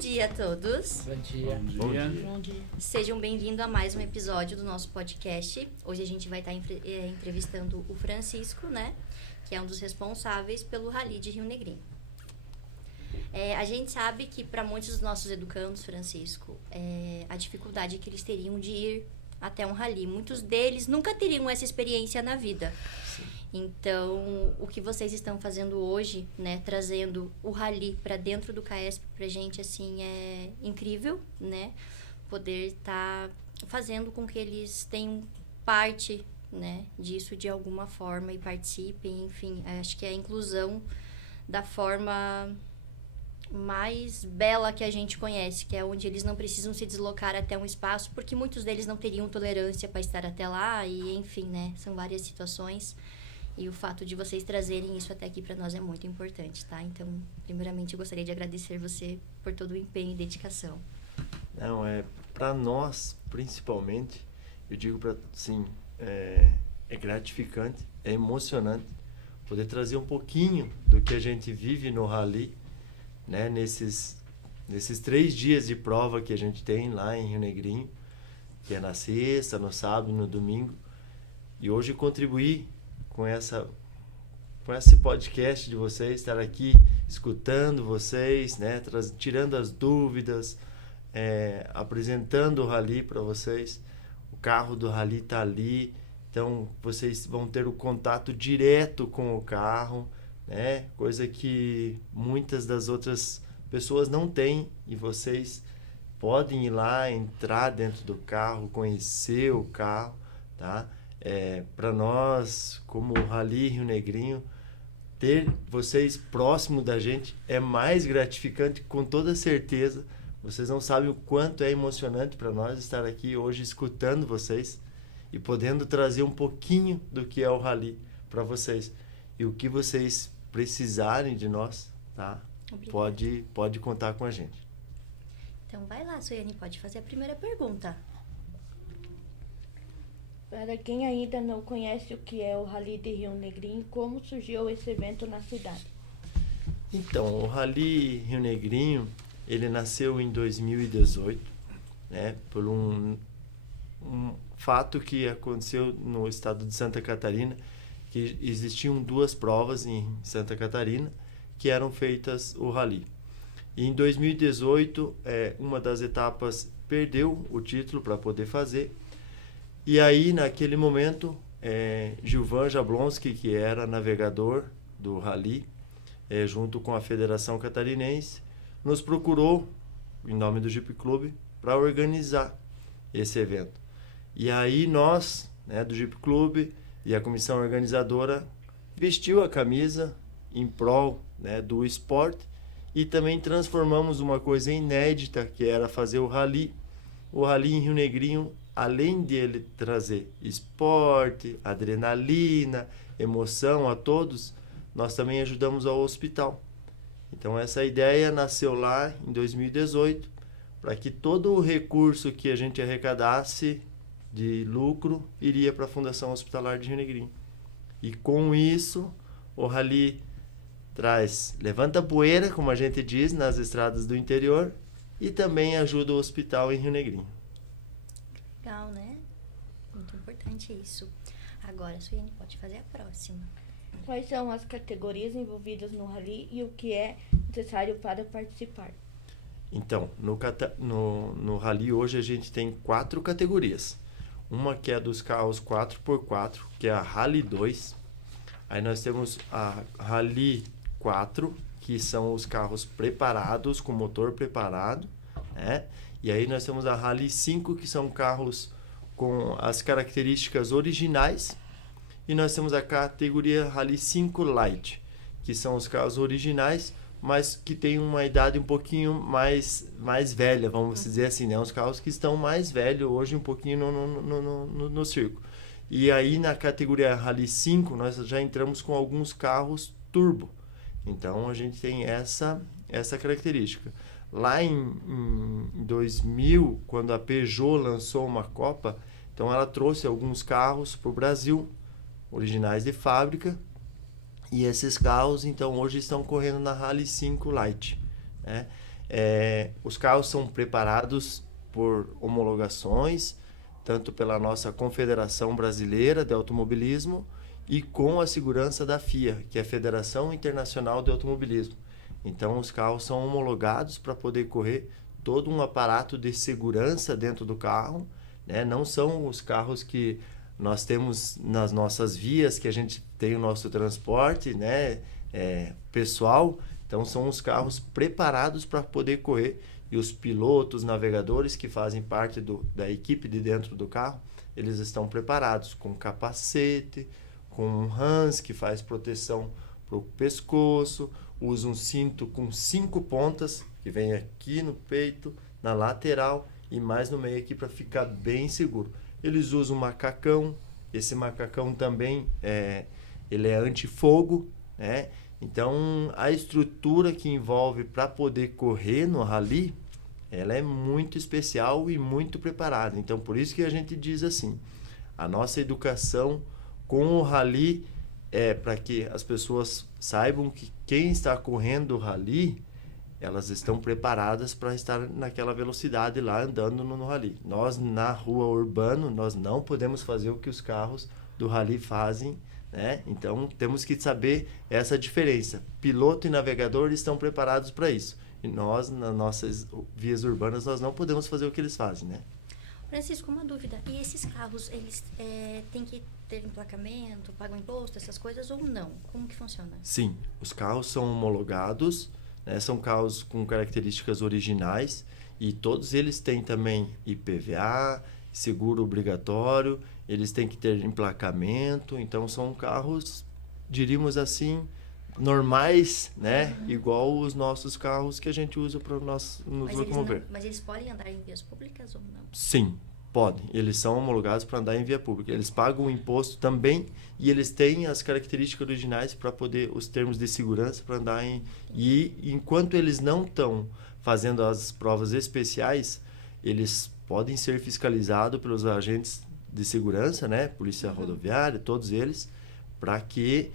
dia a todos. Bom dia. Bom dia. Sejam bem-vindos a mais um episódio do nosso podcast. Hoje a gente vai estar entrevistando o Francisco, né? Que é um dos responsáveis pelo Rally de Rio Negrinho. A gente sabe que para muitos dos nossos educandos, Francisco, a dificuldade que eles teriam de ir até um rally. Muitos deles nunca teriam essa experiência na vida. Sim. Então, o que vocês estão fazendo hoje, né, trazendo o rally para dentro do CAESP pra gente, assim, é incrível, né? Poder estar fazendo com que eles tenham parte, né, disso de alguma forma e participem, enfim. Acho que é a inclusão da forma mais bela que a gente conhece, que é onde eles não precisam se deslocar até um espaço, porque muitos deles não teriam tolerância para estar até lá e, enfim, né, são várias situações. E o fato de vocês trazerem isso até aqui para nós é muito importante, tá? Então, primeiramente, eu gostaria de agradecer você por todo o empenho e dedicação. Não, para nós, principalmente, eu digo para, sim, é gratificante, é emocionante poder trazer um pouquinho do que a gente vive no Rally, né? Nesses 3 dias de prova que a gente tem lá em Rio Negrinho, que é na sexta, no sábado e no domingo, e hoje contribuir com esse podcast de vocês, estar aqui escutando vocês, né, tirando as dúvidas, apresentando o Rally para vocês. O carro do Rally está ali, então vocês vão ter o contato direto com o carro, né, coisa que muitas das outras pessoas não têm, e vocês podem ir lá, entrar dentro do carro, conhecer o carro, tá? Para nós, como o Rally Rio Negrinho, ter vocês próximo da gente é mais gratificante, com toda certeza. Vocês não sabem o quanto é emocionante para nós estar aqui hoje escutando vocês e podendo trazer um pouquinho do que é o Rally para vocês. E o que vocês precisarem de nós, tá? Pode contar com a gente. Então vai lá, Suiane, pode fazer a primeira pergunta. Para quem ainda não conhece o que é o Rally de Rio Negrinho, como surgiu esse evento na cidade? Então, o Rally Rio Negrinho, ele nasceu em 2018, né, por um fato que aconteceu no estado de Santa Catarina, que existiam 2 provas em Santa Catarina que eram feitas o Rally. E em 2018, uma das etapas perdeu o título para poder fazer. E aí, naquele momento, Gilvan Jablonski, que era navegador do Rally, junto com a Federação Catarinense, nos procurou, em nome do Jeep Clube, para organizar esse evento. E aí nós, né, do Jeep Clube e a comissão organizadora, vestiu a camisa em prol, né, do esporte, e também transformamos uma coisa inédita, que era fazer o Rally em Rio Negrinho, além dele trazer esporte, adrenalina, emoção a todos, nós também ajudamos ao hospital. Então essa ideia nasceu lá em 2018, para que todo o recurso que a gente arrecadasse de lucro iria para a Fundação Hospitalar de Rio Negrinho. E com isso, o Rally levanta poeira, como a gente diz, nas estradas do interior, e também ajuda o hospital em Rio Negrinho. Legal, né? Muito importante isso. Agora, a Suiane pode fazer a próxima. Quais são as categorias envolvidas no Rally e o que é necessário para participar? Então, no Rally hoje a gente tem 4 categorias. Uma que é dos carros 4x4, que é a Rally 2. Aí nós temos a Rally 4, que são os carros preparados, com motor preparado, né? E aí nós temos a Rally 5, que são carros com as características originais. E nós temos a categoria Rally 5 Light, que são os carros originais, mas que tem uma idade um pouquinho mais velha, vamos dizer assim, né? Os carros que estão mais velhos hoje um pouquinho no circo. E aí na categoria Rally 5 nós já entramos com alguns carros turbo. Então a gente tem essa característica. Lá em 2000, quando a Peugeot lançou uma Copa, então ela trouxe alguns carros para o Brasil, originais de fábrica, e esses carros então hoje estão correndo na Rally 5 Light, né? Os carros são preparados por homologações, tanto pela nossa Confederação Brasileira de Automobilismo e com a segurança da FIA, que é a Federação Internacional de Automobilismo. Então, os carros são homologados para poder correr todo um aparato de segurança dentro do carro, né? Não são os carros que nós temos nas nossas vias, que a gente tem o nosso transporte, né? Pessoal. Então, são os carros preparados para poder correr. E os pilotos, navegadores que fazem parte da equipe de dentro do carro, eles estão preparados com capacete, com um Hans que faz proteção para o pescoço, usa um cinto com 5 pontas, que vem aqui no peito, na lateral e mais no meio aqui para ficar bem seguro. Eles usam um macacão, esse macacão também ele é antifogo, né? Então, a estrutura que envolve para poder correr no rally, ela é muito especial e muito preparada. Então, por isso que a gente diz assim, a nossa educação com o rally é para que as pessoas saibam que quem está correndo o rally, elas estão preparadas para estar naquela velocidade lá andando no rally. Nós, na rua urbana, nós não podemos fazer o que os carros do rally fazem, né? Então, temos que saber essa diferença. Piloto e navegador estão preparados para isso. E nós, nas nossas vias urbanas, nós não podemos fazer o que eles fazem, né? Francisco, uma dúvida. E esses carros, eles têm que ter emplacamento, pagam imposto, essas coisas, ou não? Como que funciona? Sim, os carros são homologados, né? São carros com características originais e todos eles têm também IPVA, seguro obrigatório, eles têm que ter emplacamento, então são carros, diríamos assim, normais, né? Igual os nossos carros que a gente usa para nos locomover. Mas eles podem andar em vias públicas ou não? Sim, podem. Eles são homologados para andar em via pública. Eles pagam o imposto também e eles têm as características originais para poder, os termos de segurança para andar em... E enquanto eles não estão fazendo as provas especiais, eles podem ser fiscalizados pelos agentes de segurança, né? Polícia Rodoviária, todos eles, para que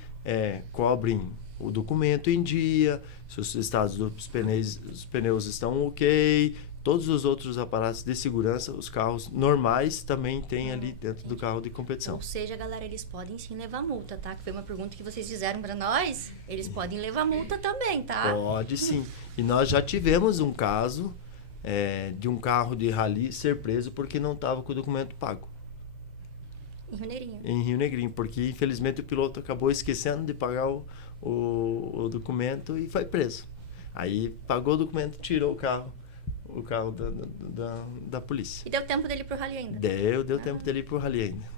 cobrem o documento em dia, se os estados dos pneus estão ok, todos os outros aparatos de segurança, os carros normais também têm ali dentro do carro de competição. Ou seja, galera, eles podem sim levar multa, tá? Que foi uma pergunta que vocês fizeram para nós. Eles podem levar multa também, tá? Pode sim. E nós já tivemos um caso de um carro de rally ser preso porque não estava com o documento pago. Em Rio Negrinho. Em Rio Negrinho, porque infelizmente o piloto acabou esquecendo de pagar o documento e foi preso. Aí pagou o documento, tirou o carro da polícia. E deu tempo dele pro rally ainda? Deu tempo dele ir pro rally ainda.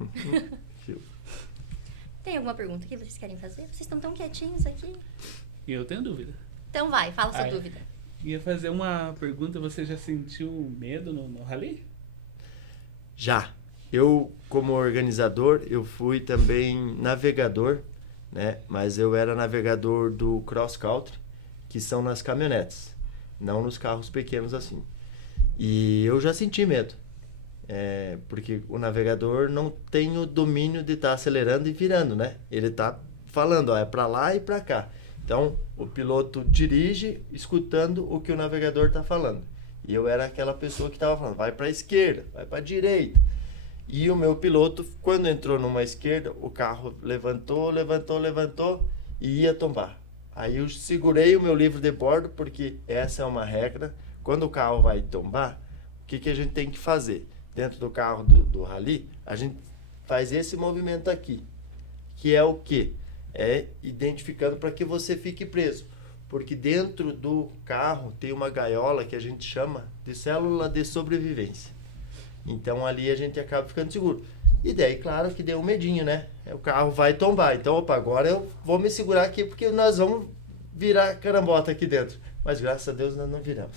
Tem alguma pergunta que vocês querem fazer? Vocês estão tão quietinhos aqui. E eu tenho dúvida. Então vai, fala sua dúvida. Ia fazer uma pergunta, você já sentiu medo no rally? Já. Eu, como organizador, eu fui também navegador, né? Mas eu era navegador do cross country, que são nas caminhonetes, não nos carros pequenos assim. E eu já senti medo, porque o navegador não tem o domínio de estar acelerando e virando, né? Ele está falando, é para lá e para cá. Então, o piloto dirige escutando o que o navegador está falando. E eu era aquela pessoa que estava falando, vai para a esquerda, vai para a direita. E o meu piloto, quando entrou numa esquerda, o carro levantou e ia tombar. Aí eu segurei o meu livro de bordo, porque essa é uma regra. Quando o carro vai tombar, o que a gente tem que fazer? Dentro do carro do rally, a gente faz esse movimento aqui, que é o quê? É identificando para que você fique preso. Porque dentro do carro tem uma gaiola que a gente chama de célula de sobrevivência. Então, ali a gente acaba ficando seguro. E daí, claro que deu um medinho, né? O carro vai tombar. Então, opa, agora eu vou me segurar aqui porque nós vamos virar carambota aqui dentro. Mas, graças a Deus, nós não viramos.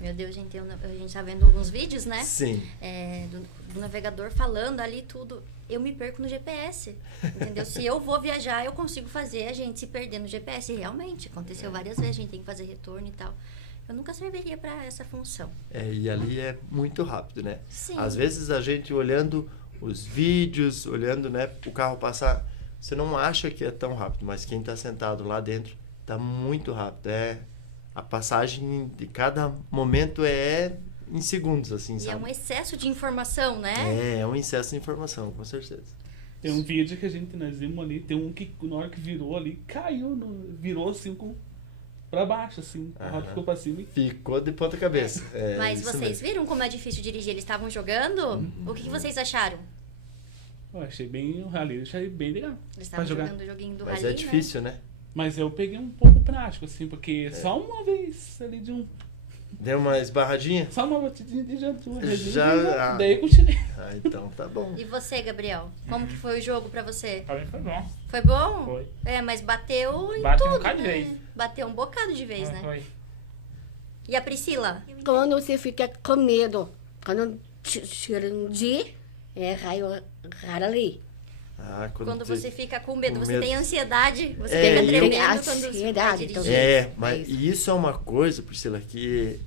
Meu Deus, gente, a gente tá vendo alguns vídeos, né? Sim. Do navegador falando ali tudo. Eu me perco no GPS, entendeu? Se eu vou viajar, eu consigo fazer a gente se perder no GPS. E realmente, aconteceu várias vezes, a gente tem que fazer retorno e tal. Eu nunca serviria para essa função. E ali é muito rápido, né? Sim. Às vezes a gente olhando os vídeos, olhando, né, o carro passar, você não acha que é tão rápido, mas quem está sentado lá dentro está muito rápido. a passagem de cada momento é em segundos, assim, E sabe? é um excesso de informação, né? É um excesso de informação, com certeza. Tem um vídeo que nós vimos ali, tem um que na hora que virou ali, caiu, virou assim pra baixo, assim. A roda ficou pra cima e Ficou de ponta cabeça. É, Mas isso vocês mesmo. viram como é difícil dirigir? Eles estavam jogando? O que vocês acharam? eu achei bem o rally, eu achei bem legal. Eles Pra estavam jogar. jogando o joguinho do Mas rally, é difícil, né? Mas eu peguei um pouco prático, assim, porque só uma vez ali Deu uma esbarradinha? só uma batidinha de jantar, uma redinha, Já- daí eu continuei. Ah, então tá bom. E você, Gabriel? Como que foi o jogo pra você? Pra mim foi bom. Foi bom? Foi. É, mas bateu em Bate um tudo, bocado de né? vez. Bateu um bocado de vez, né? Foi. E a Priscila? Quando você fica com medo, quando tira um dia, raio ali. Ah, Quando você fica com medo, com você medo. tem ansiedade, você É, fica e eu- tremendo Tem quando você vai ansiedade, dirigir. então. É, mas É isso. e isso é uma coisa, Priscila, que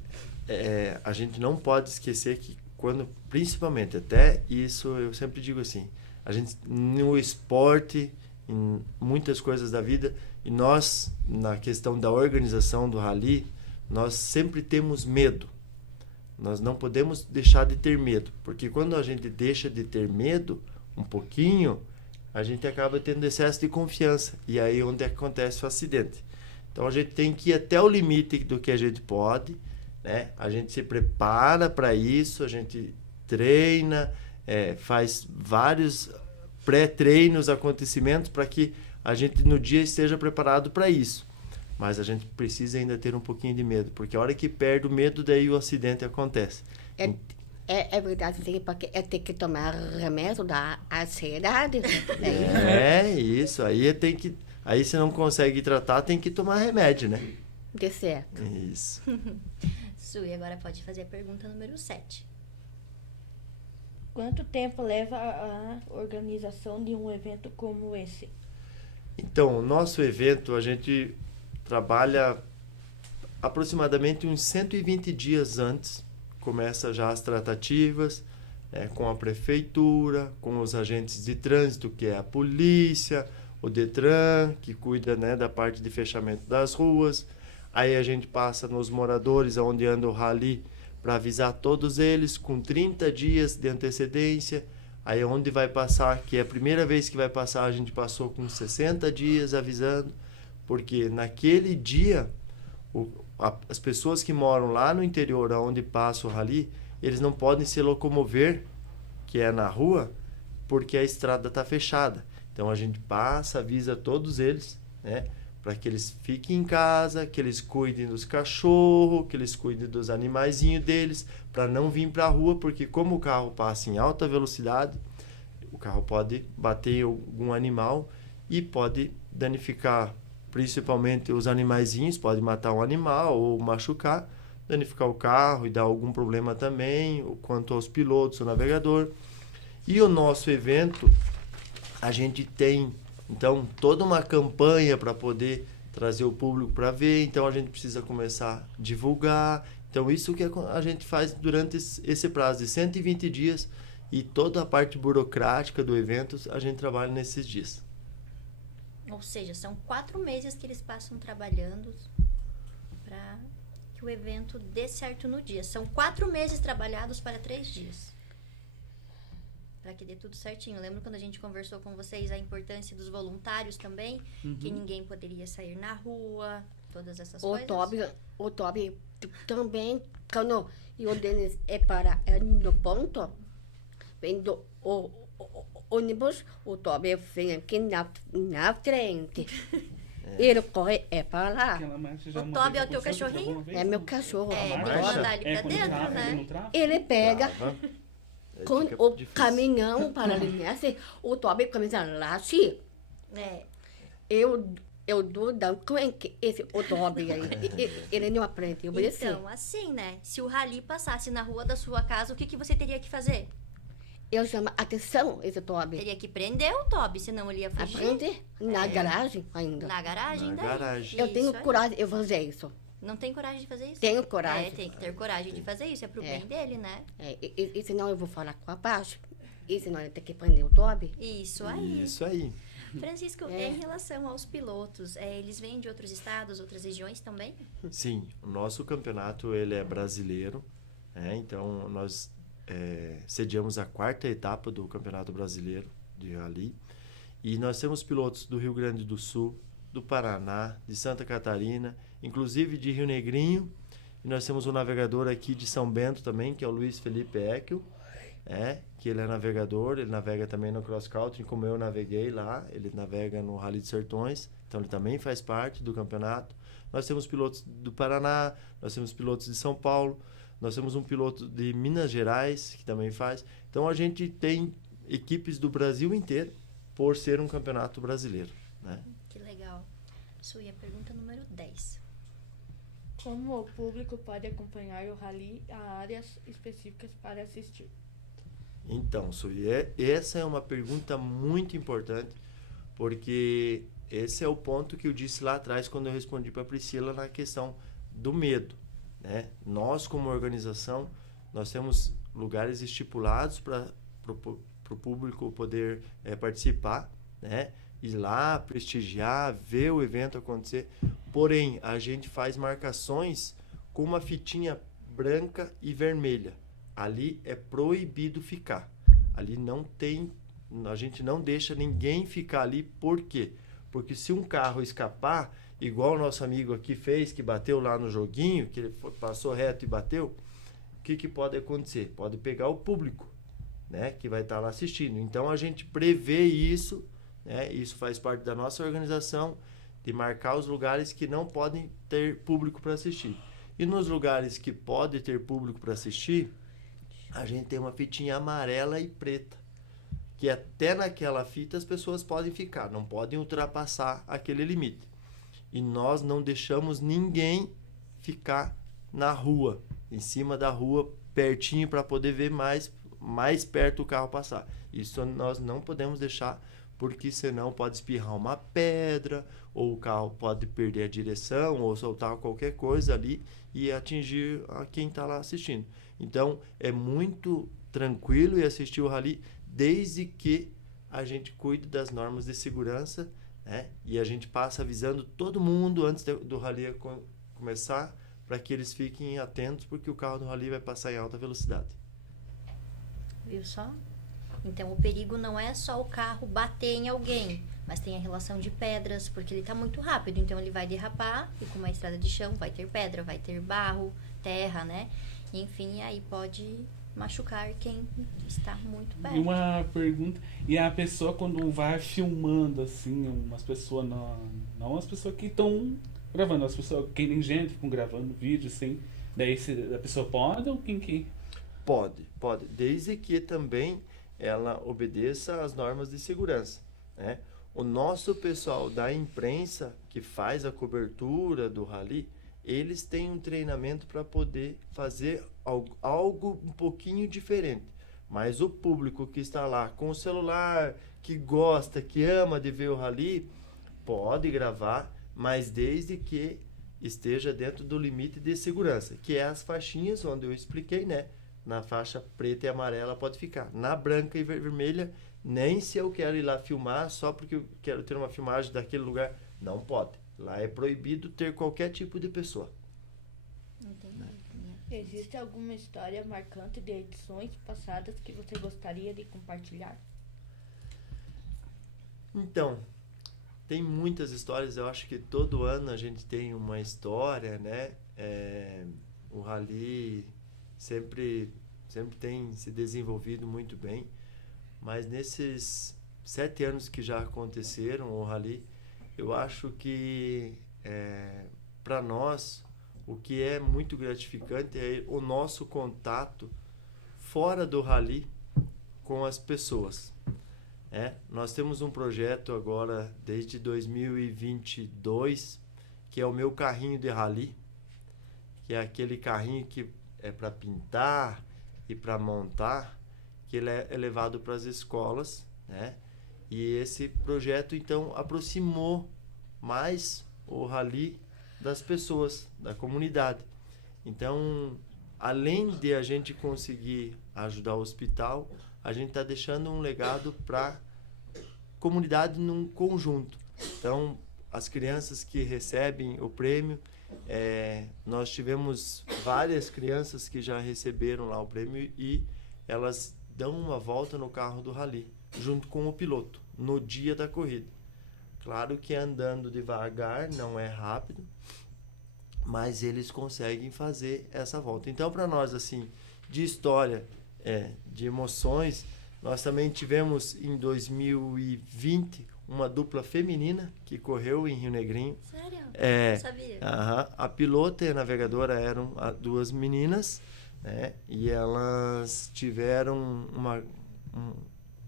a gente não pode esquecer que quando, principalmente, até isso eu sempre digo assim, a gente no esporte, em muitas coisas da vida, e nós, na questão da organização do rally, nós sempre temos medo. Nós não podemos deixar de ter medo, porque quando a gente deixa de ter medo um pouquinho, a gente acaba tendo excesso de confiança, e aí é onde acontece o acidente. Então a gente tem que ir até o limite do que a gente pode, né? A gente se prepara para isso, a gente treina, faz vários pré-treinos, acontecimentos para que a gente no dia esteja preparado para isso. Mas a gente precisa ainda ter um pouquinho de medo, porque a hora que perde o medo, daí o acidente acontece. É verdade, sim, porque tem que tomar remédio da ansiedade. Isso. Aí você não consegue tratar, tem que tomar remédio, né? De certo. Isso. Su, e agora pode fazer a pergunta número 7. Quanto tempo leva a organização de um evento como esse? Então, o nosso evento, a gente trabalha aproximadamente uns 120 dias antes. Começa já as tratativas com a prefeitura, com os agentes de trânsito, que é a polícia, o Detran, que cuida, né, da parte de fechamento das ruas. Aí a gente passa nos moradores onde anda o rally para avisar todos eles com 30 dias de antecedência. Aí onde vai passar, que é a primeira vez que vai passar, a gente passou com 60 dias avisando, porque naquele dia as pessoas que moram lá no interior, onde passa o rally, eles não podem se locomover, que é na rua, porque a estrada está fechada. Então a gente passa, avisa todos eles, né, para que eles fiquem em casa, que eles cuidem dos cachorros, que eles cuidem dos animaizinhos deles, para não vir para a rua, porque como o carro passa em alta velocidade, o carro pode bater em algum animal e pode danificar, principalmente os animaizinhos, pode matar um animal ou machucar, danificar o carro e dar algum problema também, quanto aos pilotos, o navegador. E o nosso evento, a gente tem, então, toda uma campanha para poder trazer o público para ver, então a gente precisa começar a divulgar. Então, isso que a gente faz durante esse prazo de 120 dias e toda a parte burocrática do evento, a gente trabalha nesses dias. Ou seja, são 4 meses que eles passam trabalhando para que o evento dê certo no dia. São 4 meses trabalhados para 3 dias. Para que dê tudo certinho. Lembra quando a gente conversou com vocês a importância dos voluntários também? Que ninguém poderia sair na rua, todas essas coisas? O Toby também, quando o Denis para no ponto, vendo o ônibus, o Toby vem aqui na frente. Ele corre para lá. Aquela marcha já O uma Toby vez é o teu aconteceu, cachorrinho? alguma vez, É meu não? cachorro. É, tem que marcha? mandar ele pra quando dentro, trava, né? no tráfego? Ele pega com Fica o difícil. caminhão para linhar, o Toby começa a latir. É. Eu dou dando com esse o Toby aí. Ele não aprende a obedecer. Então, assim, né? Se o rally passasse na rua da sua casa, o que você teria que fazer? Eu chamo atenção esse Toby. Teria que prender o Toby, senão ele ia fugir. Aprende na garagem ainda. Na garagem Na daí. garagem. Eu Isso tenho aí. coragem de fazer isso. Não tem coragem de fazer isso? Tenho coragem. É, tem que ter coragem de fazer isso. É pro bem dele, né? E senão eu vou falar com a Paty. E senão ele tem que prender o Toby. Isso aí. Isso aí. Francisco, em relação aos pilotos, eles vêm de outros estados, outras regiões também? Sim, o nosso campeonato ele é brasileiro, né? Então nós sediamos a 4ª etapa do Campeonato Brasileiro de Rally e nós temos pilotos do Rio Grande do Sul, do Paraná, de Santa Catarina, inclusive de Rio Negrinho, e nós temos um navegador aqui de São Bento também, que é o Luiz Felipe Eckel, que ele é navegador, ele navega também no cross country, como eu naveguei lá, ele navega no Rally de Sertões, então ele também faz parte do campeonato. Nós temos pilotos do Paraná, nós temos pilotos de São Paulo, nós temos um piloto de Minas Gerais, que também faz. Então a gente tem equipes do Brasil inteiro, por ser um campeonato brasileiro, né? Que legal. Sui, a pergunta número 10. Como o público pode acompanhar o rally a áreas específicas para assistir? Então, Sui, essa é uma pergunta muito importante, porque esse é o ponto que eu disse lá atrás quando eu respondi para a Priscila na questão do medo, né? Nós, como organização, nós temos lugares estipulados para o público poder participar, né? Ir lá, prestigiar, ver o evento acontecer. Porém, a gente faz marcações com uma fitinha branca e vermelha. Ali é proibido ficar. Ali não tem, a gente não deixa ninguém ficar ali. Por quê? Porque se um carro escapar, igual o nosso amigo aqui fez, que bateu lá no joguinho, que ele passou reto e bateu, o que pode acontecer? Pode pegar o público, né, que vai estar lá assistindo. Então a gente prevê isso, né, isso faz parte da nossa organização, de marcar os lugares que não podem ter público para assistir. E nos lugares que pode ter público para assistir, a gente tem uma fitinha amarela e preta, que até naquela fita as pessoas podem ficar, não podem ultrapassar aquele limite. E nós não deixamos ninguém ficar na rua, em cima da rua, pertinho, para poder ver mais perto o carro passar. Isso nós não podemos deixar, porque senão pode espirrar uma pedra, ou o carro pode perder a direção, ou soltar qualquer coisa ali e atingir a quem está lá assistindo. Então, é muito tranquilo e assistir o rally, desde que a gente cuide das normas de segurança, né? E a gente passa avisando todo mundo antes do rally começar, para que eles fiquem atentos, porque o carro do rally vai passar em alta velocidade. Viu só? Então, o perigo não é só o carro bater em alguém, mas tem a relação de pedras, porque ele está muito rápido, então ele vai derrapar, e com uma estrada de chão vai ter pedra, vai ter barro, terra, né? Enfim, aí pode machucar quem está muito perto. E uma pergunta, e a pessoa quando vai filmando, assim, umas pessoas, não as pessoas que estão gravando, as pessoas que tem gente que estão gravando vídeo, assim, daí a pessoa pode ou quem que... Pode, desde que também ela obedeça às normas de segurança, né? O nosso pessoal da imprensa que faz a cobertura do rally, eles têm um treinamento para poder fazer algo um pouquinho diferente. Mas o público que está lá com o celular, que gosta, que ama de ver o rally, pode gravar, mas desde que esteja dentro do limite de segurança, que é as faixinhas onde eu expliquei, né? Na faixa preta e amarela pode ficar. Na branca e vermelha, nem se eu quero ir lá filmar só porque eu quero ter uma filmagem daquele lugar, não pode. Lá é proibido ter qualquer tipo de pessoa. Entendi. Existe alguma história marcante de edições passadas que você gostaria de compartilhar? Então, tem muitas histórias. Eu acho que todo ano a gente tem uma história, né? O rally sempre tem se desenvolvido muito bem, mas nesses 7 anos que já aconteceram o rally, eu acho que para nós o que é muito gratificante é o nosso contato fora do rally com as pessoas. Nós temos um projeto agora desde 2022 que é o meu carrinho de rally, que é aquele carrinho que é para pintar e para montar, que ele é levado para as escolas, né? E esse projeto, então, aproximou mais o rally das pessoas, da comunidade. Então, além de a gente conseguir ajudar o hospital, a gente está deixando um legado para comunidade num conjunto. Então, as crianças que recebem o prêmio, nós tivemos várias crianças que já receberam lá o prêmio e elas dão uma volta no carro do rally, junto com o piloto, no dia da corrida. Claro que andando devagar, não é rápido, mas eles conseguem fazer essa volta. Então, para nós, assim, de história, de emoções, nós também tivemos em 2020 uma dupla feminina que correu em Rio Negrinho. Sério? Não sabia. A pilota e a navegadora eram duas meninas, né? E elas tiveram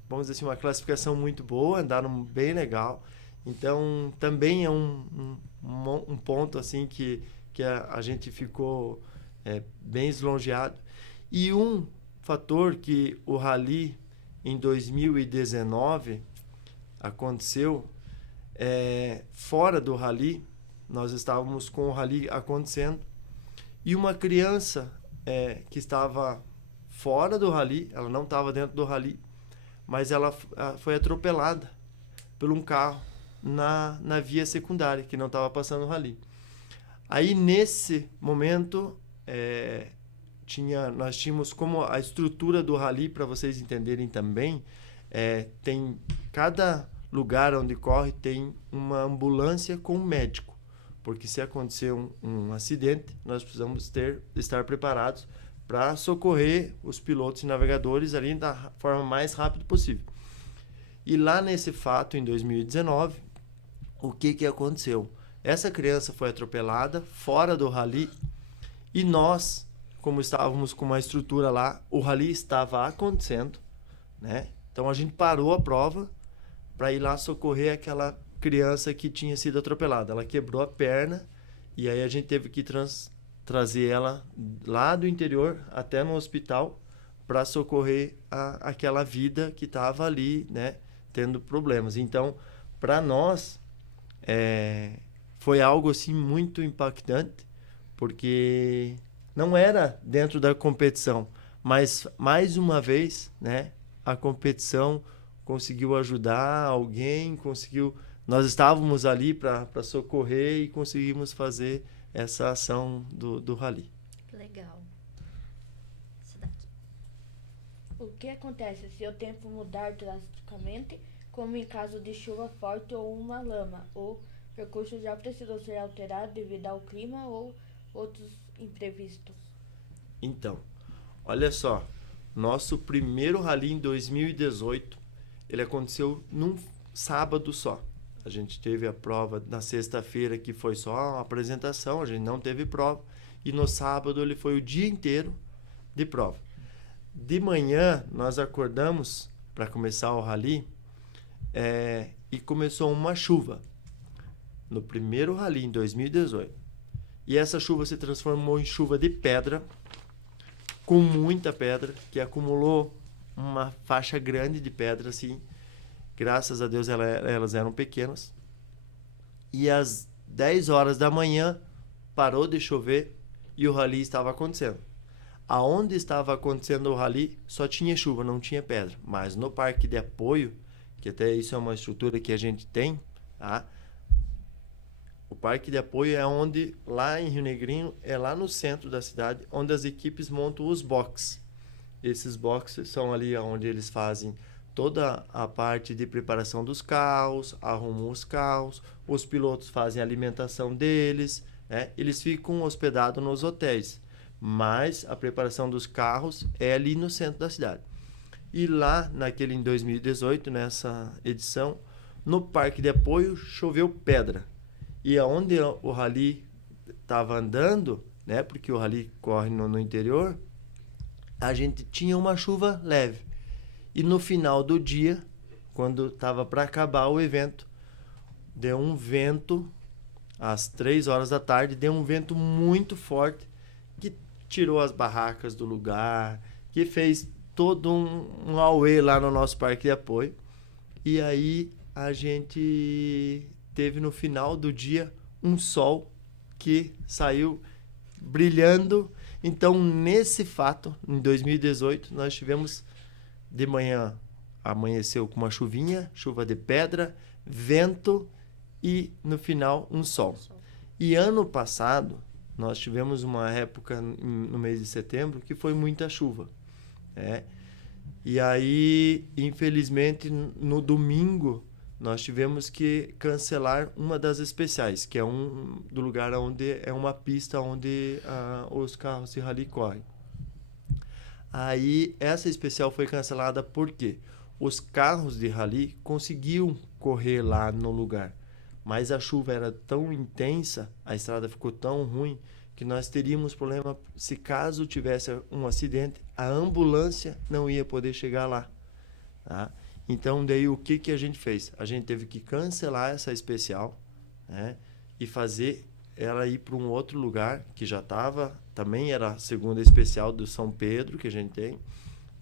vamos dizer assim, uma classificação muito boa, andaram bem legal. Então, também é um ponto assim que a gente ficou bem lisonjeado. E um fator que o rally em 2019 aconteceu, fora do rally, nós estávamos com o rally acontecendo e uma criança que estava fora do rally, ela não estava dentro do rally, mas ela foi atropelada por um carro na via secundária, que não estava passando o rally. Aí, nesse momento, nós tínhamos como a estrutura do rally, para vocês entenderem também, tem cada lugar onde corre tem uma ambulância com um médico, porque se acontecer um acidente, nós precisamos estar preparados para socorrer os pilotos e navegadores ali da forma mais rápida possível. E lá nesse fato, em 2019, o que aconteceu? Essa criança foi atropelada fora do rally e nós, como estávamos com uma estrutura lá, o rally estava acontecendo, né? Então a gente parou a prova para ir lá socorrer aquela criança que tinha sido atropelada. Ela quebrou a perna e aí a gente teve que trazer ela lá do interior até no hospital para socorrer aquela vida que estava ali, né, tendo problemas. Então, para nós, foi algo assim muito impactante, porque não era dentro da competição, mas mais uma vez, né, a competição conseguiu ajudar alguém, nós estávamos ali para socorrer e conseguimos fazer essa ação do rally. Que legal. O que acontece se o tempo mudar drasticamente, como em caso de chuva forte ou uma lama? O percurso já precisou ser alterado devido ao clima ou outros imprevistos? Então, olha só, nosso primeiro rally em 2018, ele aconteceu num sábado só. A gente teve a prova na sexta-feira, que foi só uma apresentação, a gente não teve prova. E no sábado ele foi o dia inteiro de prova. De manhã, nós acordamos para começar o rally e começou uma chuva. No primeiro rally, em 2018. E essa chuva se transformou em chuva de pedra, com muita pedra, que acumulou uma faixa grande de pedra, assim. Graças a Deus elas eram pequenas. E às 10 horas da manhã parou de chover e o rally estava acontecendo. Aonde estava acontecendo o rally só tinha chuva, não tinha pedra. Mas no parque de apoio, que até isso é uma estrutura que a gente tem, tá? O parque de apoio é onde, lá em Rio Negrinho, é lá no centro da cidade, onde as equipes montam os boxes. Esses boxes são ali onde eles fazem toda a parte de preparação dos carros, arrumam os carros, os pilotos fazem a alimentação deles, né? Eles ficam hospedados nos hotéis, mas a preparação dos carros é ali no centro da cidade. E lá, em 2018, nessa edição, no parque de apoio, choveu pedra. E aonde o rally estava andando, né, porque o rally corre no interior, a gente tinha uma chuva leve. E no final do dia, quando estava para acabar o evento, deu um vento, às 3 horas da tarde, deu um vento muito forte, que tirou as barracas do lugar, que fez todo um auê lá no nosso parque de apoio. E aí a gente teve no final do dia um sol que saiu brilhando. Então, nesse fato, em 2018, nós tivemos de manhã amanheceu com uma chuvinha, chuva de pedra, vento e no final um sol. E ano passado nós tivemos uma época no mês de setembro que foi muita chuva, né? E aí, infelizmente, no domingo nós tivemos que cancelar uma das especiais, que é do lugar onde é uma pista onde os carros de rally correm. Aí essa especial foi cancelada porque os carros de rally conseguiam correr lá no lugar, mas a chuva era tão intensa, a estrada ficou tão ruim, que nós teríamos problema se caso tivesse um acidente, a ambulância não ia poder chegar lá, tá? Então, daí o que a gente fez? A gente teve que cancelar essa especial, né, e fazer ela ir para um outro lugar que já estava, também era a segunda especial do São Pedro que a gente tem.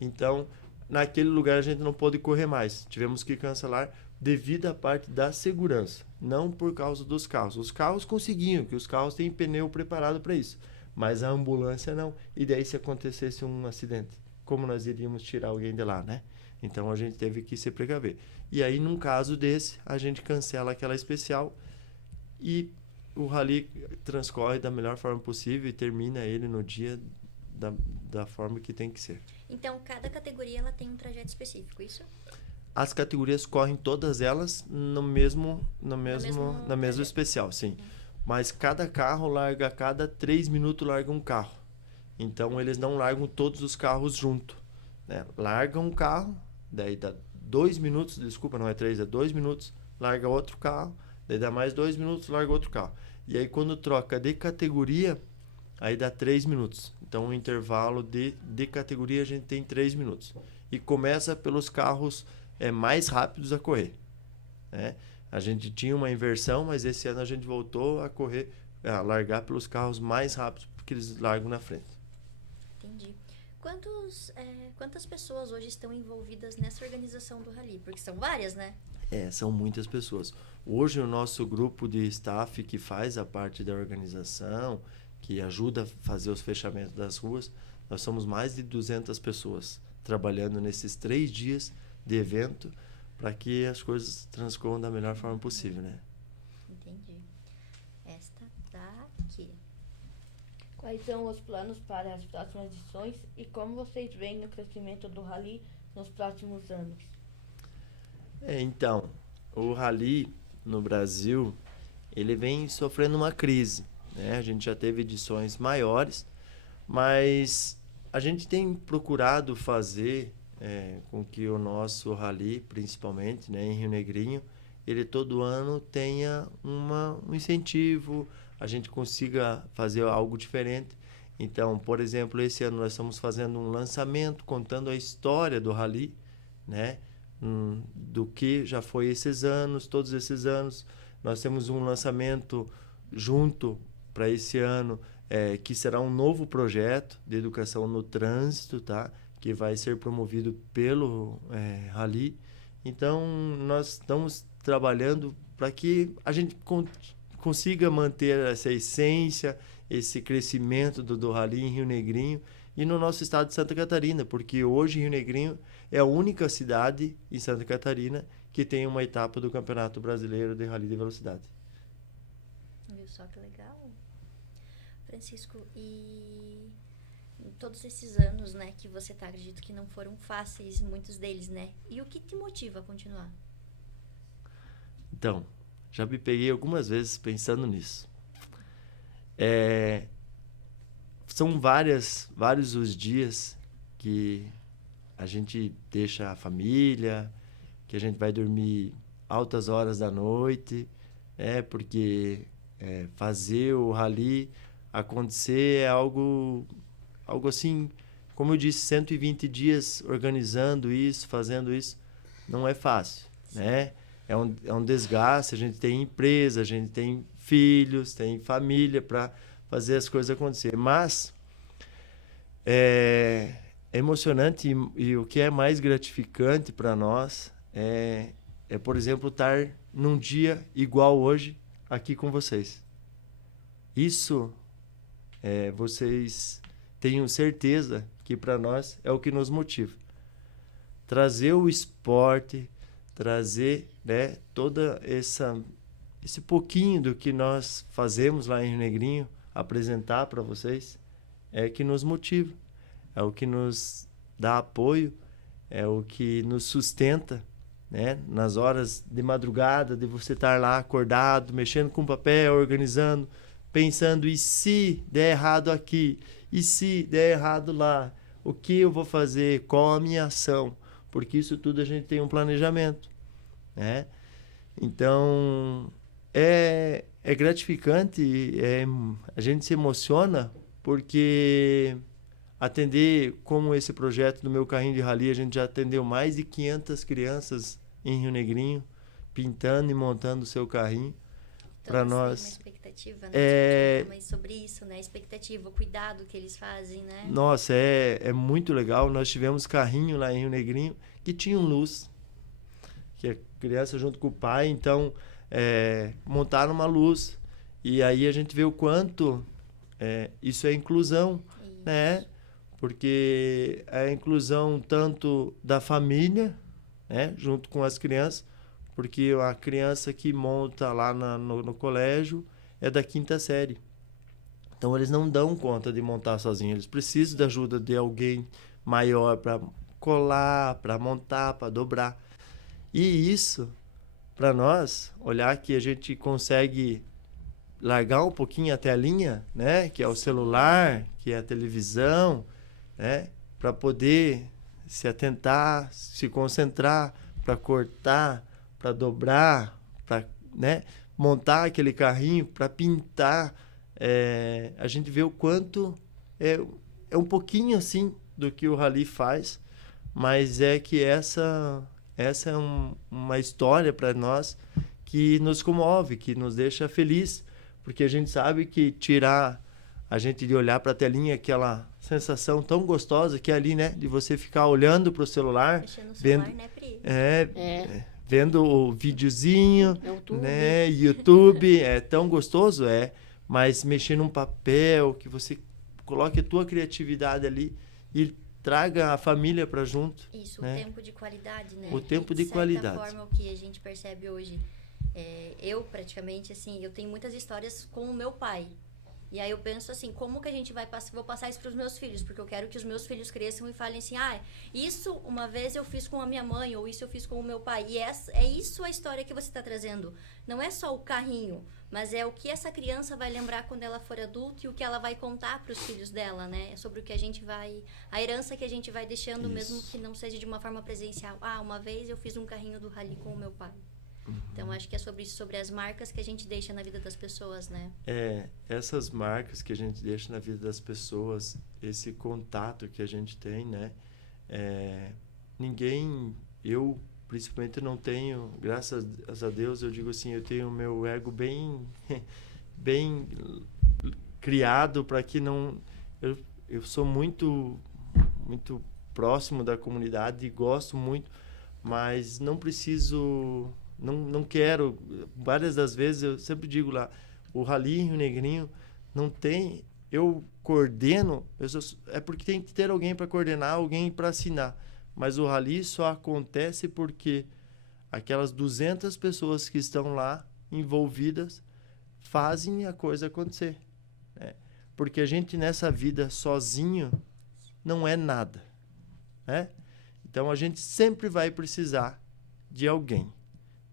Então, naquele lugar a gente não pôde correr mais. Tivemos que cancelar devido à parte da segurança, não por causa dos carros. Os carros conseguiam, que os carros têm pneu preparado para isso, mas a ambulância não. E daí se acontecesse um acidente, como nós iríamos tirar alguém de lá, né? Então a gente teve que se precaver. E aí, num caso desse, a gente cancela aquela especial e o rally transcorre da melhor forma possível e termina ele no dia da forma que tem que ser. Então, cada categoria ela tem um trajeto específico, isso? As categorias correm todas elas na mesma especial, sim. Mas cada carro larga, a cada 3 minutos larga um carro. Então, eles não largam todos os carros junto, né? Largam um carro, daí dá 2 minutos, desculpa, não é 3, é 2 minutos, larga outro carro, daí dá mais 2 minutos, larga outro carro. E aí, quando troca de categoria, aí dá 3 minutos. Então, o intervalo de categoria a gente tem 3 minutos. E começa pelos carros mais rápidos a correr, né? A gente tinha uma inversão, mas esse ano a gente voltou a correr, a largar pelos carros mais rápidos, porque eles largam na frente. Entendi. Quantas pessoas hoje estão envolvidas nessa organização do rally? Porque são várias, né? São muitas pessoas. Hoje o nosso grupo de staff que faz a parte da organização, que ajuda a fazer os fechamentos das ruas, nós somos mais de 200 pessoas trabalhando nesses 3 dias de evento para que as coisas transcorram da melhor forma possível, né? Entendi. Esta daqui. Quais são os planos para as próximas edições e como vocês veem o crescimento do rally nos próximos anos? Então, o rally no Brasil, ele vem sofrendo uma crise, né? A gente já teve edições maiores, mas a gente tem procurado fazer com que o nosso rally, principalmente, né, em Rio Negrinho, ele todo ano tenha um incentivo, a gente consiga fazer algo diferente. Então, por exemplo, esse ano nós estamos fazendo um lançamento contando a história do rally, né, do que já foi esses anos, todos esses anos. Nós temos um lançamento junto para esse ano, que será um novo projeto de educação no trânsito, tá? Que vai ser promovido pelo rally. Então, nós estamos trabalhando para que a gente consiga manter essa essência, esse crescimento do rally em Rio Negrinho e no nosso estado de Santa Catarina, porque hoje Rio Negrinho é a única cidade em Santa Catarina que tem uma etapa do Campeonato Brasileiro de Rally de Velocidade. Viu só que legal? Francisco, e todos esses anos, né, que você tá, acredito que não foram fáceis, muitos deles, né? E o que te motiva a continuar? Então, já me peguei algumas vezes pensando nisso. São vários os dias que a gente deixa a família, que a gente vai dormir altas horas da noite, porque fazer o rally acontecer é algo assim, como eu disse, 120 dias organizando isso, fazendo isso, não é fácil, né? É um desgaste, a gente tem empresa, a gente tem filhos, tem família para fazer as coisas acontecer. Mas é emocionante e o que é mais gratificante para nós é, por exemplo, estar num dia igual hoje aqui com vocês. Isso, vocês tenham certeza que para nós é o que nos motiva. trazer o esporte, trazer, né, toda esse pouquinho do que nós fazemos lá em Rio Negrinho, apresentar para vocês, é que nos motiva, é o que nos dá apoio, é o que nos sustenta, né? Nas horas de madrugada, de você estar lá acordado, mexendo com papel, organizando, pensando, e se der errado aqui? E se der errado lá? O que eu vou fazer? Qual a minha ação? Porque isso tudo a gente tem um planejamento, né? Então, é gratificante, a gente se emociona, porque atender como esse projeto do Meu Carrinho de Rally, a gente já atendeu mais de 500 crianças em Rio Negrinho, pintando e montando o seu carrinho. Então, Para você nós, tem uma expectativa, né? Mais sobre isso, né? A expectativa, o cuidado que eles fazem, né? Nossa, é muito legal. Nós tivemos carrinho lá em Rio Negrinho que tinham luz, que a criança junto com o pai, então montaram uma luz. E aí a gente vê o quanto isso é inclusão, né? Porque é a inclusão tanto da família, né, junto com as crianças, porque a criança que monta lá no colégio é da 5ª série. Então, eles não dão conta de montar sozinhos. Eles precisam da ajuda de alguém maior para colar, para montar, para dobrar. E isso, para nós, olhar que a gente consegue largar um pouquinho a telinha, né, que é o celular, que é a televisão, né, para poder se atentar, se concentrar, para cortar, para dobrar, para, né, montar aquele carrinho, para pintar. A gente vê o quanto é um pouquinho assim do que o Rally faz, mas é que essa é uma história para nós que nos comove, que nos deixa feliz, porque a gente sabe que tirar a gente de olhar para a telinha, aquela sensação tão gostosa que é ali, né, de você ficar olhando para o celular, Mexendo no celular, vendo, né, Pri? vendo o videozinho, YouTube. né, YouTube, é tão gostoso, mas mexer num papel, que você coloque a tua criatividade ali e traga a família para junto. Isso, né? o tempo de qualidade, né? O tempo de certa qualidade. forma, o que a gente percebe hoje. Eu, praticamente, assim, eu tenho muitas histórias com o meu pai. E aí eu penso assim, como que a gente vou passar isso para os meus filhos? Porque eu quero que os meus filhos cresçam e falem assim, isso uma vez eu fiz com a minha mãe, ou isso eu fiz com o meu pai. E é isso a história que você está trazendo. Não é só o carrinho, mas é o que essa criança vai lembrar quando ela for adulta e o que ela vai contar para os filhos dela, né? É sobre o que a gente vai... A herança que a gente vai deixando, mesmo que não seja de uma forma presencial. Uma vez eu fiz um carrinho do Rally com o meu pai. Então, acho que é sobre isso, sobre as marcas que a gente deixa na vida das pessoas, né? Essas marcas que a gente deixa na vida das pessoas, esse contato que a gente tem, né? Eu principalmente não tenho, graças a Deus, eu digo assim, eu tenho o meu ego bem, bem criado para que não... Eu sou muito, muito próximo da comunidade e gosto muito, mas não preciso... Não quero, várias das vezes eu sempre digo lá, o Rally em Rio Negrinho não tem, eu coordeno, é porque tem que ter alguém para coordenar, alguém para assinar, mas o Rally só acontece porque aquelas 200 pessoas que estão lá envolvidas fazem a coisa acontecer, né? Porque a gente nessa vida sozinho não é nada, né? Então a gente sempre vai precisar de alguém,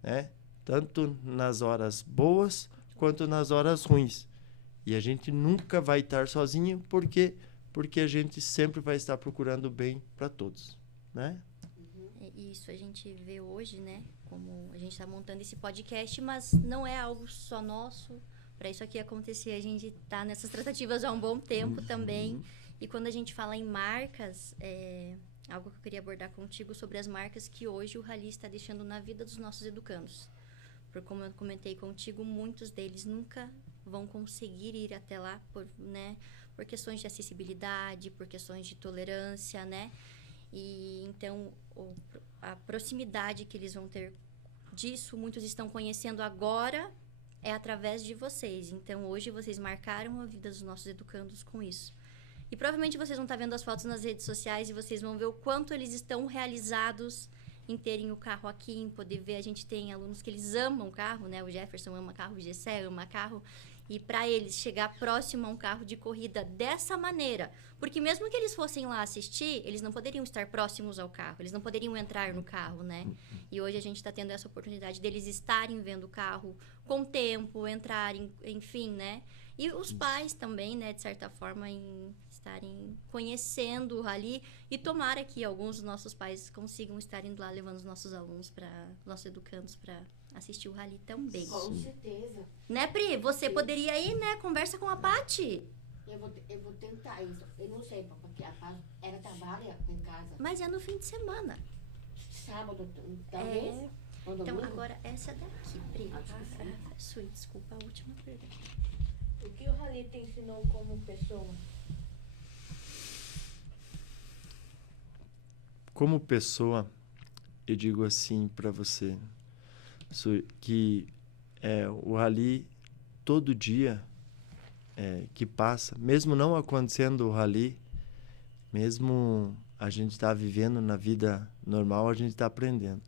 né? Tanto nas horas boas quanto nas horas ruins. E a gente nunca vai estar sozinho porque a gente sempre vai estar procurando o bem para todos, né? Isso a gente vê hoje, né? Como a gente está montando esse podcast, mas não é algo só nosso. Para isso aqui acontecer, a gente está nessas tratativas há um bom tempo também. E quando a gente fala em marcas, algo que eu queria abordar contigo sobre as marcas que hoje o Rally está deixando na vida dos nossos educandos. Porque, como eu comentei contigo, muitos deles nunca vão conseguir ir até lá por questões de acessibilidade, por questões de tolerância, né? E então, a proximidade que eles vão ter disso, muitos estão conhecendo agora, é através de vocês. Então, hoje vocês marcaram a vida dos nossos educandos com isso. E provavelmente vocês vão estar vendo as fotos nas redes sociais e vocês vão ver o quanto eles estão realizados em terem o carro aqui, em poder ver. A gente tem alunos que eles amam carro, né? O Jefferson ama carro, o Gessé ama carro. E para eles chegar próximo a um carro de corrida dessa maneira, porque mesmo que eles fossem lá assistir, eles não poderiam estar próximos ao carro, eles não poderiam entrar no carro, né? E hoje a gente está tendo essa oportunidade deles estarem vendo o carro com tempo, entrarem, enfim, né? E os pais também, né, de certa forma, em estarem conhecendo o rally. E tomara que alguns dos nossos pais consigam estar indo lá, levando os nossos alunos, nossos educandos, para assistir o rally também. Com certeza. Né, Pri? Você poderia ir, né? Conversa com a Paty. Eu vou tentar isso. Eu não sei, porque ela trabalha em casa. Mas é no fim de semana. Sábado, talvez. Ou Então, domingo. agora, essa daqui, Pri. Sui, desculpa, a última pergunta. O que o rally te ensinou como pessoa? Como pessoa, eu digo assim para você, que o rally, todo dia que passa, mesmo não acontecendo o rally, mesmo a gente está vivendo na vida normal, a gente está aprendendo.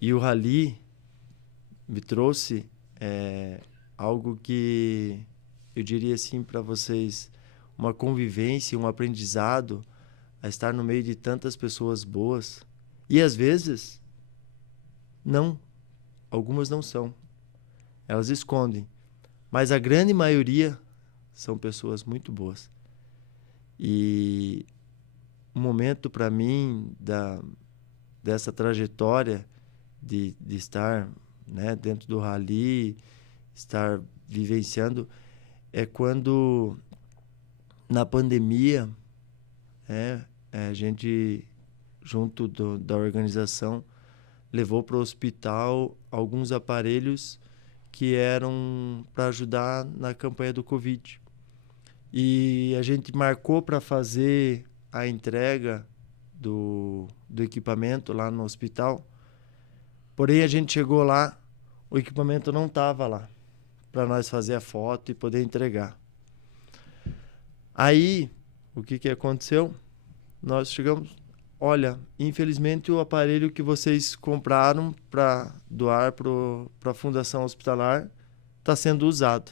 E o rally me trouxe algo que eu diria assim para vocês, uma convivência, um aprendizado, a estar no meio de tantas pessoas boas. E às vezes, não. Algumas não são. Elas escondem. Mas a grande maioria são pessoas muito boas. E um momento para mim dessa trajetória de estar, né, dentro do rally, estar vivenciando, é quando na pandemia, a gente, junto da organização, levou para o hospital alguns aparelhos que eram para ajudar na campanha do Covid. E a gente marcou para fazer a entrega do equipamento lá no hospital. Porém, a gente chegou lá, o equipamento não estava lá para nós fazer a foto e poder entregar. Aí, o que aconteceu? Nós chegamos, olha, infelizmente o aparelho que vocês compraram para doar para a Fundação Hospitalar está sendo usado.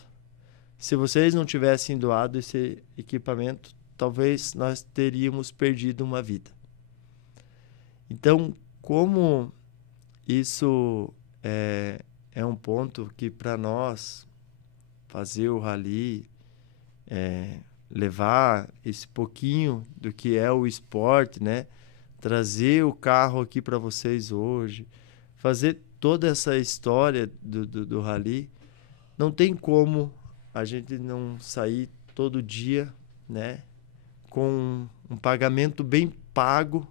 Se vocês não tivessem doado esse equipamento, talvez nós teríamos perdido uma vida. Então, como isso é um ponto que para nós fazer o rally, levar esse pouquinho do que é o esporte, né? Trazer o carro aqui para vocês hoje, fazer toda essa história do rally, não tem como a gente não sair todo dia, né? Com um pagamento bem pago,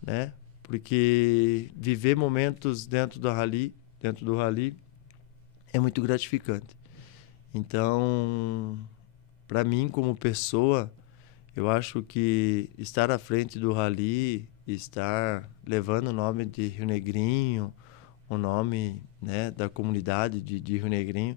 né? Porque viver momentos dentro do rally é muito gratificante. Então, para mim, como pessoa, eu acho que estar à frente do rally, estar levando o nome de Rio Negrinho, o nome, né, da comunidade de Rio Negrinho,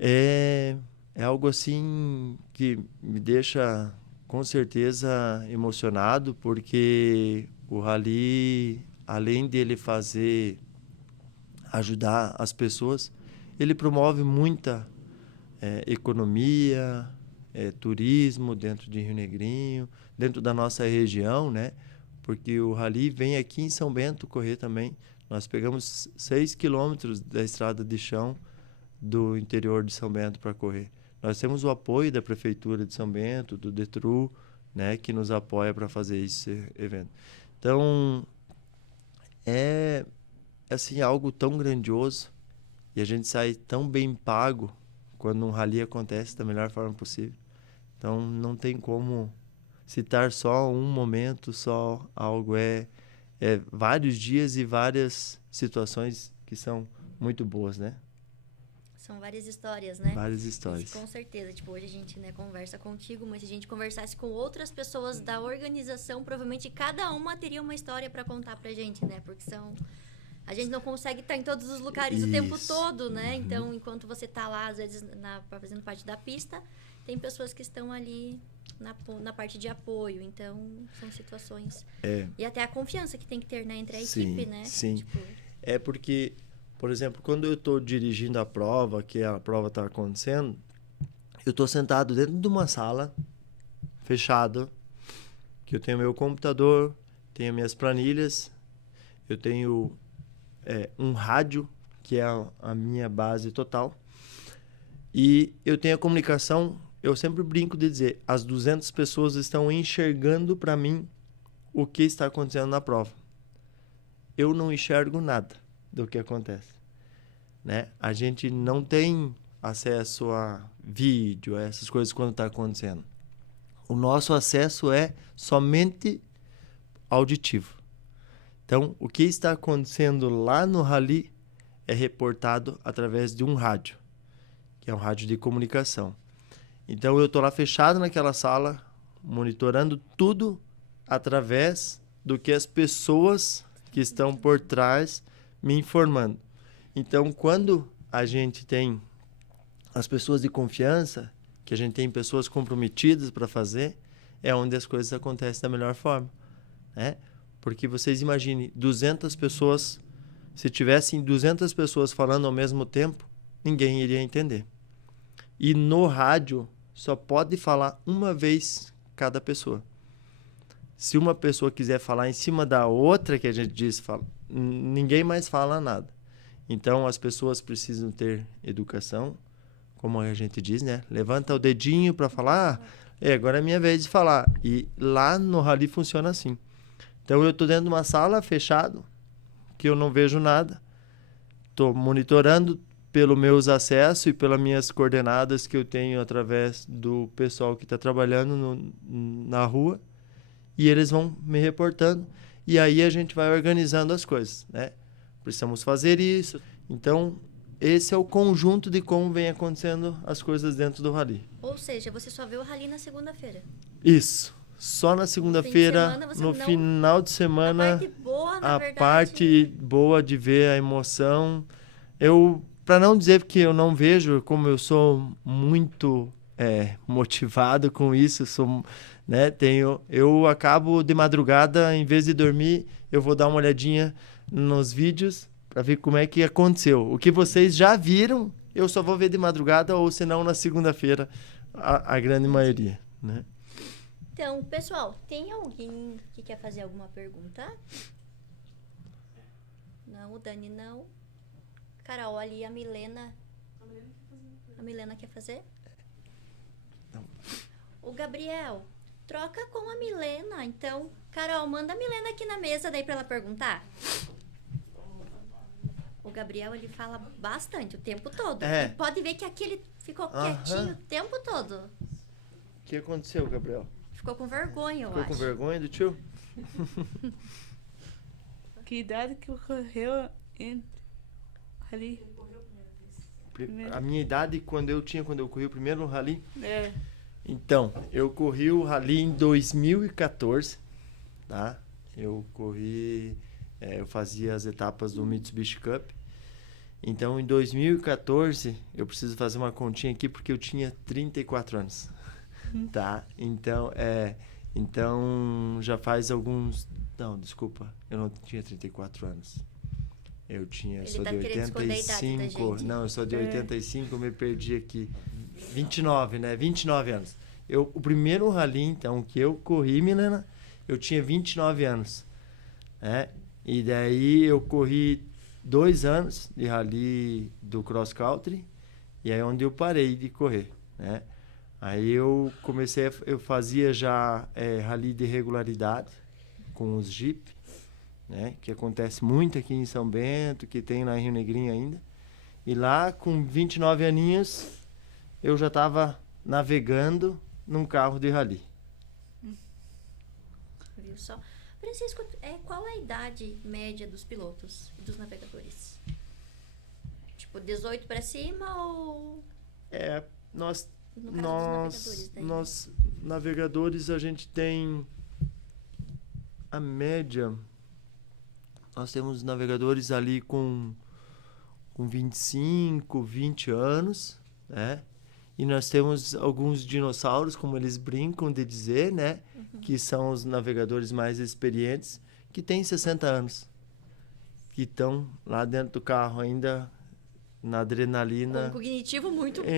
é algo assim que me deixa com certeza emocionado, porque o rally, além de ele ajudar as pessoas, ele promove muita economia, turismo dentro de Rio Negrinho, dentro da nossa região, né? Porque o rally vem aqui em São Bento correr também. Nós pegamos 6 quilômetros da estrada de chão do interior de São Bento para correr. Nós temos o apoio da Prefeitura de São Bento, do Detru, né, que nos apoia para fazer esse evento. Então, é assim, algo tão grandioso e a gente sai tão bem pago quando um rally acontece da melhor forma possível. Então, não tem como citar só um momento, só algo. É vários dias e várias situações que são muito boas, né? São várias histórias, né? Várias histórias. Isso, com certeza. Tipo, hoje a gente, né, conversa contigo, mas se a gente conversasse com outras pessoas da organização, provavelmente cada uma teria uma história para contar pra gente, né? Porque a gente não consegue estar em todos os lugares o tempo todo, né? Então, enquanto você tá lá, às vezes, fazendo parte da pista, tem pessoas que estão ali na parte de apoio. Então, são situações... E até a confiança que tem que ter, né, entre a equipe, né? Sim. Tipo, É porque, por exemplo, quando eu estou dirigindo a prova, que a prova está acontecendo, eu estou sentado dentro de uma sala, fechado, que eu tenho meu computador, tenho minhas planilhas, eu tenho um rádio, que é a minha base total, e eu tenho a comunicação, eu sempre brinco de dizer, as 200 pessoas estão enxergando para mim o que está acontecendo na prova. Eu não enxergo nada do que acontece, né? A gente não tem acesso a vídeo, a essas coisas quando está acontecendo. O nosso acesso é somente auditivo. Então, o que está acontecendo lá no rally é reportado através de um rádio, que é um rádio de comunicação. Então, eu estou lá fechado naquela sala, monitorando tudo através do que as pessoas que estão por trás me informando. Então, quando a gente tem as pessoas de confiança, que a gente tem pessoas comprometidas para fazer, é onde as coisas acontecem da melhor forma, né? Porque vocês imaginem, 200 pessoas, se tivessem 200 pessoas falando ao mesmo tempo, ninguém iria entender. E no rádio, só pode falar uma vez cada pessoa. Se uma pessoa quiser falar em cima da outra, que a gente diz, ninguém mais fala nada. Então, as pessoas precisam ter educação, como a gente diz, né? Levanta o dedinho para falar, agora é minha vez de falar. E lá no rally funciona assim. Então, eu estou dentro de uma sala fechado, que eu não vejo nada. Estou monitorando pelos meus acessos e pelas minhas coordenadas que eu tenho através do pessoal que está trabalhando na rua. E eles vão me reportando. E aí a gente vai organizando as coisas, né? Precisamos fazer isso. Então, esse é o conjunto de como vem acontecendo as coisas dentro do rally. ou seja, você só vê o rally na segunda-feira. Isso. Só na segunda-feira, no final de semana, A parte boa, na a verdade... parte boa de ver a emoção. Para não dizer que eu não vejo, como eu sou muito motivado com isso, né, eu acabo de madrugada, em vez de dormir, eu vou dar uma olhadinha nos vídeos para ver como é que aconteceu. O que vocês já viram, eu só vou ver de madrugada ou se não na segunda-feira, a grande maioria, né? Então, pessoal, tem alguém que quer fazer alguma pergunta? Não, o Dani não. Carol, ali a Milena. A Milena quer fazer? Não. O Gabriel, troca com a Milena. Então, Carol, manda a Milena aqui na mesa daí pra ela perguntar. O Gabriel, ele fala bastante o tempo todo. É. E pode ver que aqui ele ficou quietinho o tempo todo. O que aconteceu, Gabriel? Ficou com vergonha, eu Ficou acho. com vergonha do tio? Que idade que ocorreu ali? A minha idade, quando eu corri o primeiro rally? É. Então, eu corri o rally em 2014, tá? Eu corri, eu fazia as etapas do Mitsubishi Cup. Então, em 2014, eu preciso fazer uma continha aqui porque eu tinha 34 anos, tá? Então, já faz alguns... Não, desculpa, eu não tinha 34 anos. Eu sou de 85. Não, eu sou de 85, eu me perdi aqui. 29, né? 29 anos. O primeiro rally, então, que eu corri, Milena, eu tinha 29 anos. Né? E daí eu corri 2 anos de rally do cross country, e aí é onde eu parei de correr, né? Aí eu fazia já rally de regularidade com os Jeep, né? Que acontece muito aqui em São Bento, que tem lá em Rio Negrinho ainda. E lá, com 29 aninhos, eu já estava navegando num carro de rally. Viu só? Francisco, qual a idade média dos pilotos e dos navegadores? Tipo, 18 para cima ou... Nós No caso dos navegadores, daí, nós navegadores, a gente tem a média... Nós temos navegadores ali com 25, 20 anos, né? e nós temos alguns dinossauros, como eles brincam de dizer, né? Que são os navegadores mais experientes, que têm 60 anos, que estão lá dentro do carro ainda na Com adrenalina. um cognitivo muito bom,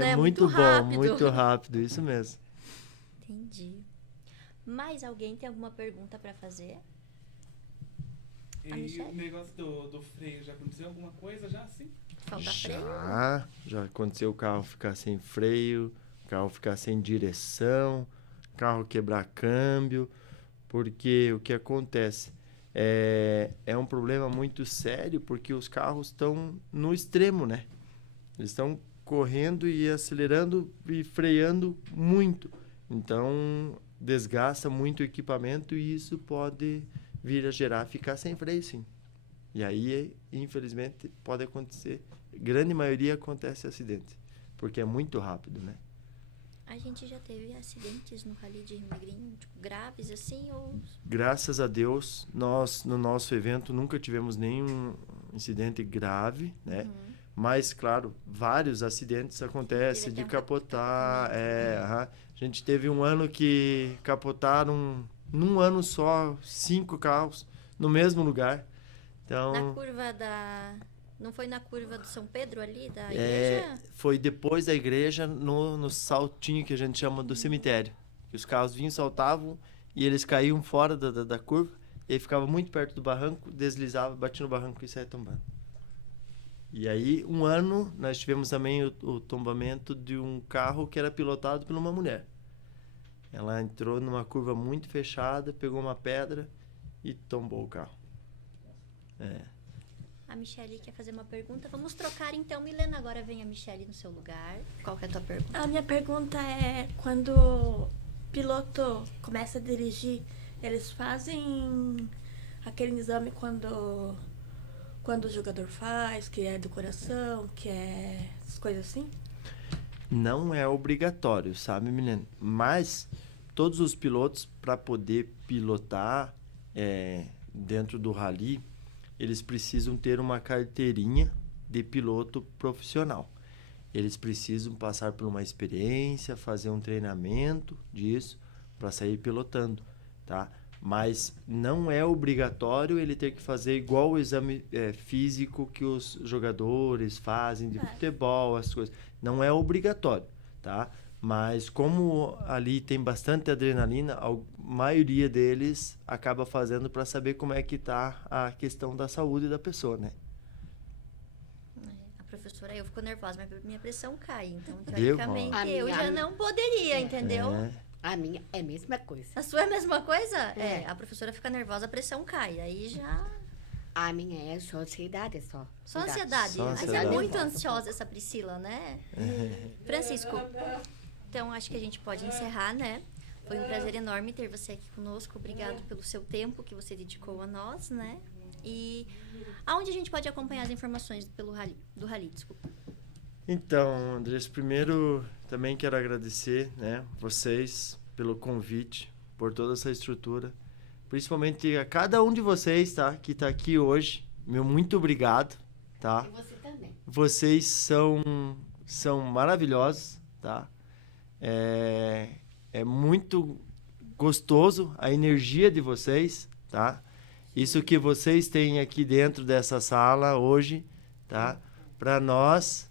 né? Muito bom, rápido. muito rápido, isso mesmo. Entendi. Mais alguém tem alguma pergunta para fazer? A E Michelle? o negócio do freio, já aconteceu alguma coisa já assim? Falta freio? Já aconteceu o carro ficar sem freio, o carro ficar sem direção, o carro quebrar câmbio, porque o que acontece é um problema muito sério, porque os carros estão no extremo, né? Eles estão correndo e acelerando e freando muito. Então, desgasta muito o equipamento e isso pode vir a gerar ficar sem freio, sim. E aí, infelizmente, pode acontecer. Grande maioria acontece acidente, porque é muito rápido, né? A gente já teve acidentes no Rally de Rio Negrinho, tipo, graves assim, ou... Graças a Deus, nós no nosso evento nunca tivemos nenhum incidente grave, né? Mas, claro, vários acidentes acontecem Teve de até um capotar. capotamento. A gente teve um ano que capotaram, num ano só, 5 carros no mesmo lugar. Então, Na curva da... Não foi na curva do São Pedro ali, da igreja? foi depois da igreja, no saltinho que a gente chama do cemitério. Que os carros vinham, saltavam e eles caíam fora da curva. E aí ficava muito perto do barranco, deslizava, batia no barranco e saia tombando. E aí, um ano, nós tivemos também o tombamento de um carro que era pilotado por uma mulher. Ela entrou numa curva muito fechada, pegou uma pedra e tombou o carro. A Michelle quer fazer uma pergunta. Vamos trocar então, Milena. Agora vem a Michelle no seu lugar. Qual que é a tua pergunta? A minha pergunta é, quando o piloto começa a dirigir, eles fazem aquele exame quando o jogador faz, que é do coração, que é essas coisas assim? Não é obrigatório, sabe, menina? Mas todos os pilotos, para poder pilotar dentro do rally, eles precisam ter uma carteirinha de piloto profissional. Eles precisam passar por uma experiência, fazer um treinamento disso para sair pilotando, tá? Mas não é obrigatório ele ter que fazer igual o exame físico que os jogadores fazem de futebol, as coisas. Não é obrigatório, tá? Mas como ali tem bastante adrenalina, a maioria deles acaba fazendo para saber como é que tá a questão da saúde da pessoa, né? A professora, eu fico nervosa, minha pressão cai. Então, Viu? teoricamente, A eu minha- já não poderia, entendeu? A minha é a mesma coisa. A sua é a mesma coisa? É. A professora fica nervosa, a pressão cai. Aí já... A minha é só ansiedade, só. Só ansiedade. Só Mas é ansiedade. muito ansiosa essa Priscila, né? Francisco, então acho que a gente pode encerrar, né? Foi um prazer enorme ter você aqui conosco. Obrigado pelo seu tempo que você dedicou a nós, né? E aonde a gente pode acompanhar as informações do Rally, desculpa. Então, Andrés, primeiro também quero agradecer, né, vocês pelo convite, por toda essa estrutura, principalmente a cada um de vocês, tá, que está aqui hoje. Meu muito obrigado, tá? E você também. Vocês são maravilhosos, tá? É muito gostoso a energia de vocês, tá? Isso que vocês têm aqui dentro dessa sala hoje, tá? Para nós,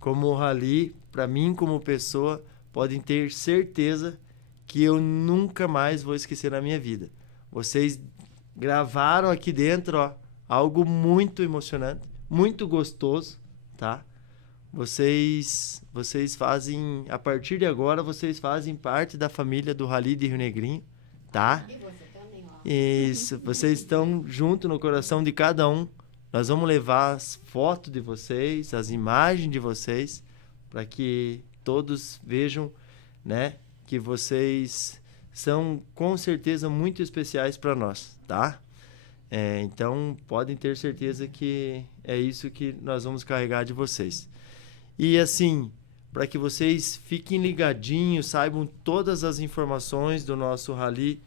como Rally, para mim como pessoa, podem ter certeza que eu nunca mais vou esquecer na minha vida. Vocês gravaram aqui dentro, ó, algo muito emocionante, muito gostoso, tá? Vocês fazem, a partir de agora, vocês fazem parte da família do Rally de Rio Negrinho, tá? E você também, ó. Isso, vocês estão junto no coração de cada um. Nós vamos levar as fotos de vocês, as imagens de vocês, para que todos vejam, né, que vocês são com certeza muito especiais para nós, tá? Então, podem ter certeza que é isso que nós vamos carregar de vocês. E assim, para que vocês fiquem ligadinhos, saibam todas as informações do nosso Rally,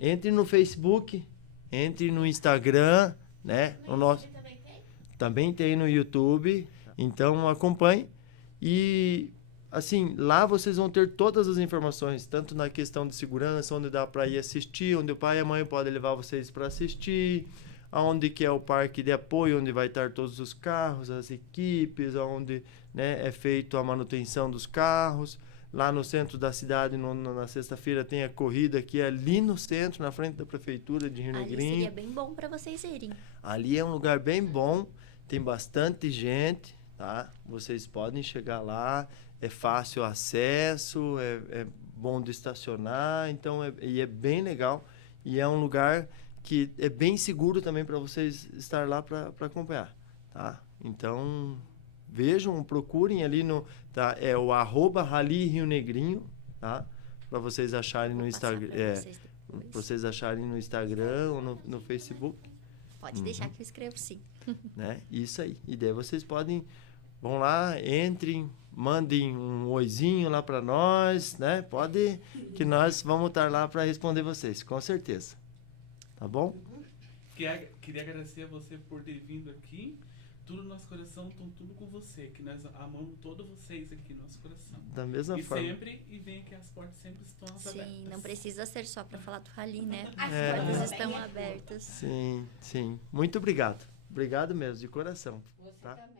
entre no Facebook, entre no Instagram, né? O nosso também tem no YouTube, então acompanhe E, assim, lá vocês vão ter todas as informações, tanto na questão de segurança, onde dá para ir assistir, onde o pai e a mãe podem levar vocês para assistir, aonde que é o parque de apoio, onde vai estar todos os carros, as equipes, onde, né, é feito a manutenção dos carros. Lá no centro da cidade, na sexta-feira, tem a corrida que é ali no centro, na frente da prefeitura de Rio Ali Negrinho. seria bem bom para vocês irem. Ali é um lugar bem bom, tem bastante gente, tá? Vocês podem chegar lá, é fácil acesso, é bom de estacionar, então é bem legal. E é um lugar que é bem seguro também para vocês estar lá para acompanhar, tá? Então, vejam, procurem ali tá? É o @Rally Rio Negrinho, tá? Para vocês acharem no Instagram. Para vocês acharem no Instagram ou no Facebook. Pode deixar que eu escrevo, sim. Né? Isso aí. E daí vocês vão lá, entrem, mandem um oizinho lá para nós, né? Pode, que nós vamos estar lá para responder vocês, com certeza. Tá bom? Queria agradecer a você por ter vindo aqui. Tudo no nosso coração, estão tudo com você, que nós amamos todos vocês aqui no nosso coração. Da mesma forma. E vem que as portas sempre estão abertas. Sim, não precisa ser só para falar do Rally, né? As É. portas estão abertas. Sim, sim. Muito obrigado. Obrigado mesmo, de coração. Você Tá? também.